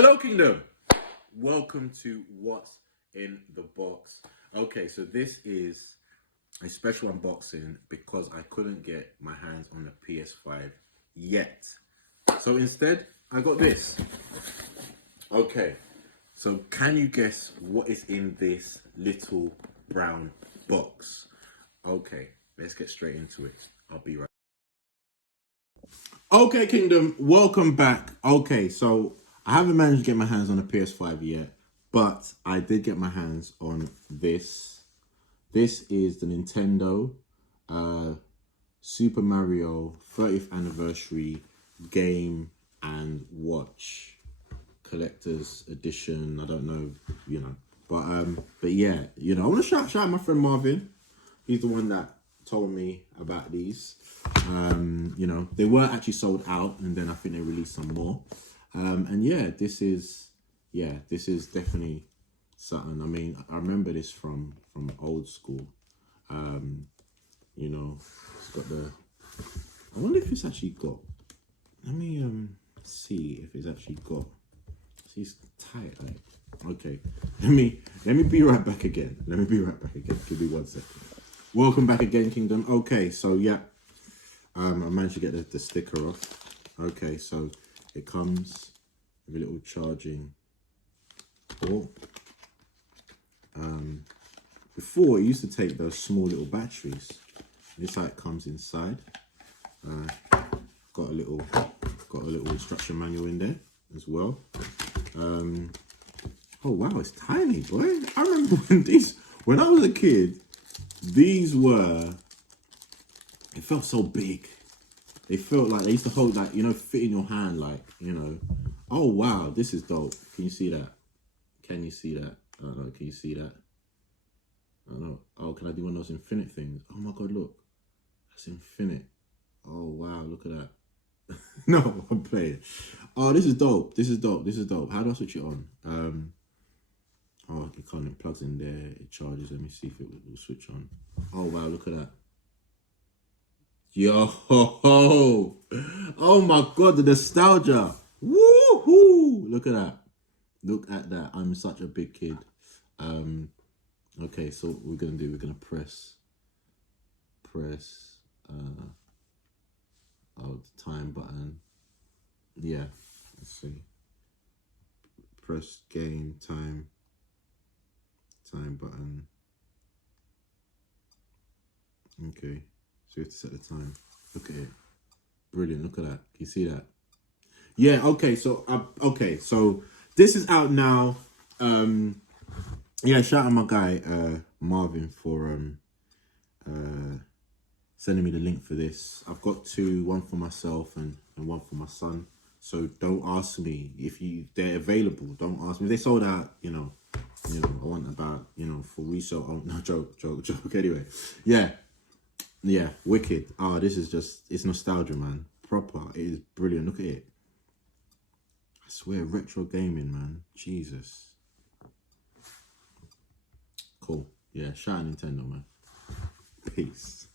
Hello, Kingdom. Welcome to What's in the Box. Okay, so this is a special unboxing because I couldn't get my hands on the PS5 yet. So instead, I got this. Okay, so can you guess what is in this little brown box? Okay, let's get straight into it. I'll be right. Okay, Kingdom, welcome back. Okay, so I haven't managed to get my hands on a PS5 yet, but I did get my hands on this. This is the Nintendo Super Mario 30th anniversary game and watch collector's edition. I don't know, but yeah, I want to shout out my friend Marvin. He's the one that told me about these. They were actually sold out, and then I think they released some more. And yeah, this is definitely something. I mean, I remember this from old school. It's got the. I wonder if it's actually got. Let me see if it's actually got. See, it's tight. Like, okay, let me be right back again. Give me 1 second. Welcome back again, Kingdom. Okay, so yeah, I managed to get the sticker off. Okay, so it comes with a little charging port. Before it used to take those small little batteries. This how it comes inside. Got a little instruction manual in there as well. Oh wow, it's tiny, boy. I remember when I was a kid. These were, it felt so big. They felt like they used to hold, like, fit in your hand, like, Oh, wow, this is dope. Can you see that? Can you see that? I don't know, can you see that? I don't know. Oh, can I do one of those infinite things? Oh my God, look. That's infinite. Oh, wow, look at that. No, I'm playing. Oh, this is dope. This is dope. How do I switch it on? Oh, it plugs in there, it charges. Let me see if it will switch on. Oh, wow, look at that. Yo, oh my God, the nostalgia. Woohoo! Look at that. Look at that. I'm such a big kid. Okay, so what we're going to do, we're going to press, the time button. Yeah, let's see. Press game time button. Okay, so we have to set the time. Look at it. Brilliant. Look at that. Can you see that? Yeah. Okay. So this is out now. Yeah. Shout out my guy Marvin for sending me the link for this. I've got two, one for myself and one for my son. So don't ask me if they're available. Don't ask me if they sold out. I want about for resale. Oh no, joke. Anyway, yeah, wicked. Oh, this is it's nostalgia, man. Proper. It is brilliant. Look at it. I swear, retro gaming, man. Jesus. Cool. Yeah, shout out Nintendo, man. Peace.